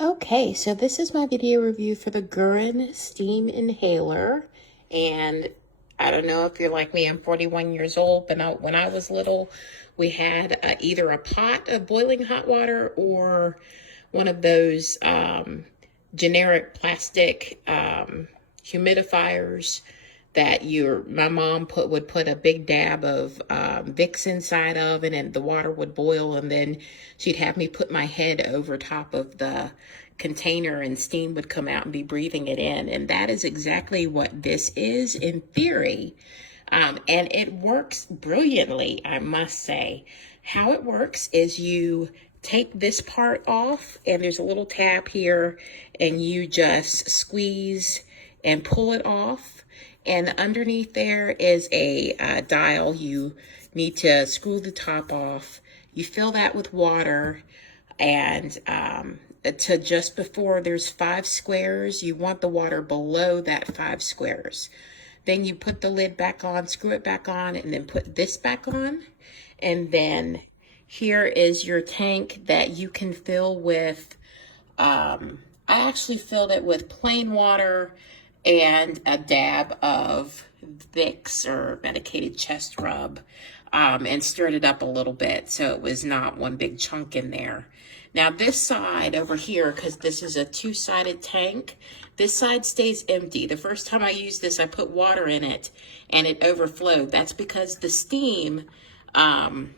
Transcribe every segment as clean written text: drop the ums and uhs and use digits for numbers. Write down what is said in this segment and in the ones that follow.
Okay, so this is my video review for the Gurin steam inhaler, and I don't know if you're like me, I'm 41 years old, but when I was little, we had either a pot of boiling hot water or one of those generic plastic humidifiers that my mom would put a big dab of Vicks inside of, and then the water would boil, and then she'd have me put my head over top of the container and steam would come out and be breathing it in. And that is exactly what this is in theory. And it works brilliantly, I must say. How it works is you take this part off, and there's a little tab here, and you just squeeze and pull it off. And underneath there is a dial. You need to screw the top off. You fill that with water, and to just before there's 5 squares, you want the water below that 5 squares. Then you put the lid back on, screw it back on, and then put this back on. And then here is your tank that you can fill with, I actually filled it with plain water and a dab of Vicks or medicated chest rub, and stirred it up a little bit so it was not one big chunk in there. Now this side over here, because this is a 2-sided tank, this side stays empty. The first time I used this, I put water in it and it overflowed. That's because the steam water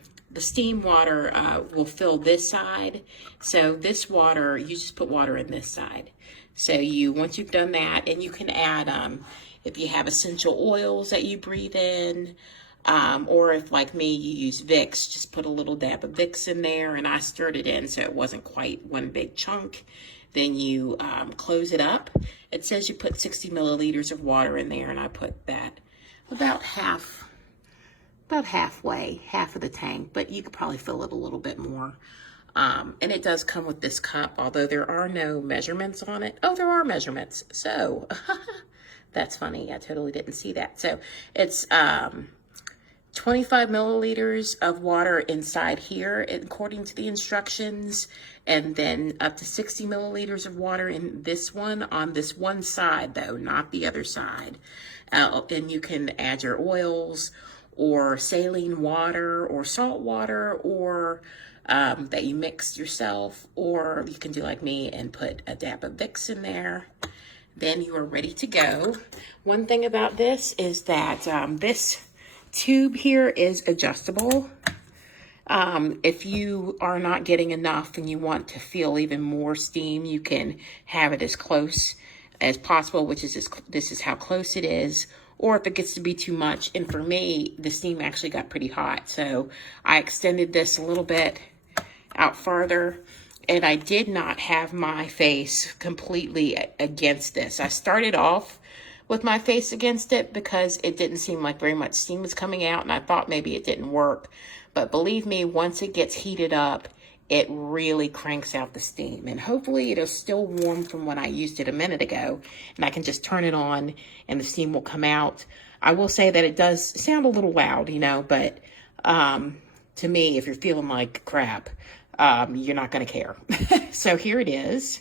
will fill this side. So this water, you just put water in this side. So once you've done that, and you can add, if you have essential oils that you breathe in, or if like me, you use Vicks, just put a little dab of Vicks in there, and I stirred it in so it wasn't quite one big chunk. Then you close it up. It says you put 60 milliliters of water in there, and I put that about halfway, half of the tank, but you could probably fill it a little bit more. And it does come with this cup, although there are no measurements on it. Oh, there are measurements. So that's funny. I totally didn't see that. So it's 25 milliliters of water inside here, according to the instructions, and then up to 60 milliliters of water in this one, on this one side though, not the other side. And you can add your oils or saline water or salt water, or that you mixed yourself, or you can do like me and put a dab of Vicks in there. Then you are ready to go. One thing about this is that this tube here is adjustable. If you are not getting enough and you want to feel even more steam, you can have it as close as possible, which is this is how close it is. Or if it gets to be too much, and for me, the steam actually got pretty hot, so I extended this a little bit out farther, and I did not have my face completely against this. I started off with my face against it because it didn't seem like very much steam was coming out, and I thought maybe it didn't work. But believe me, once it gets heated up, it really cranks out the steam. And hopefully it'll still warm from when I used it a minute ago, and I can just turn it on and the steam will come out. I will say that it does sound a little loud, but to me, if you're feeling like crap, you're not going to care. So here it is.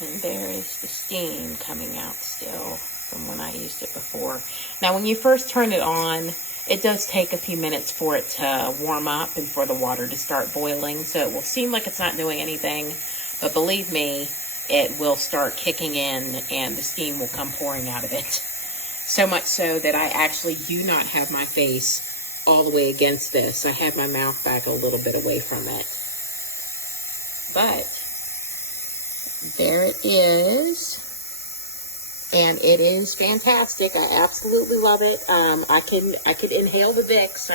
And there is the steam coming out still from when I used it before. Now, when you first turn it on, it does take a few minutes for it to warm up and for the water to start boiling. So it will seem like it's not doing anything, but believe me, it will start kicking in and the steam will come pouring out of it. So much so that I actually do not have my face all the way against this. I have my mouth back a little bit away from it. But there it is, and it is fantastic. I absolutely love it. I could inhale the Vicks,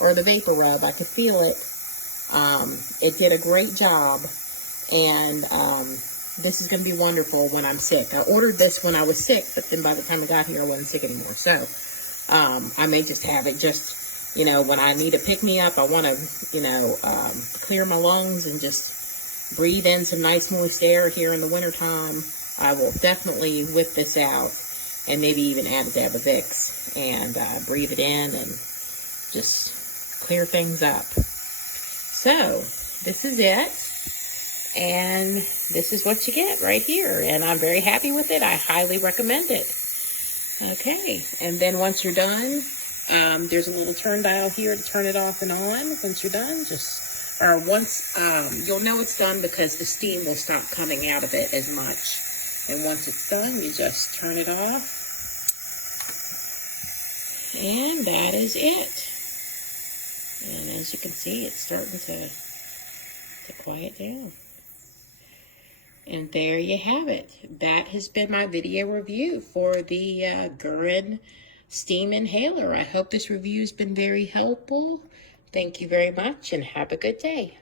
or the vapor rub. I could feel it. It did a great job, and this is going to be wonderful when I'm sick. I ordered this when I was sick, but then by the time I got here, I wasn't sick anymore. So I may just have it just, when I need a pick-me-up. I want to, clear my lungs and just breathe in some nice moist air here in the wintertime. I will definitely whip this out and maybe even add a dab of Vicks and breathe it in and just clear things up. So this is it, and this is what you get right here, and I'm very happy with it. I highly recommend it. Okay, and then once you're done, there's a little turn dial here to turn it off and on. Once you're done, you'll know it's done because the steam will stop coming out of it as much. And once it's done, you just turn it off. And that is it. And as you can see, it's starting to quiet down. And there you have it. That has been my video review for the Gurin Steam Inhaler. I hope this review has been very helpful. Thank you very much and have a good day.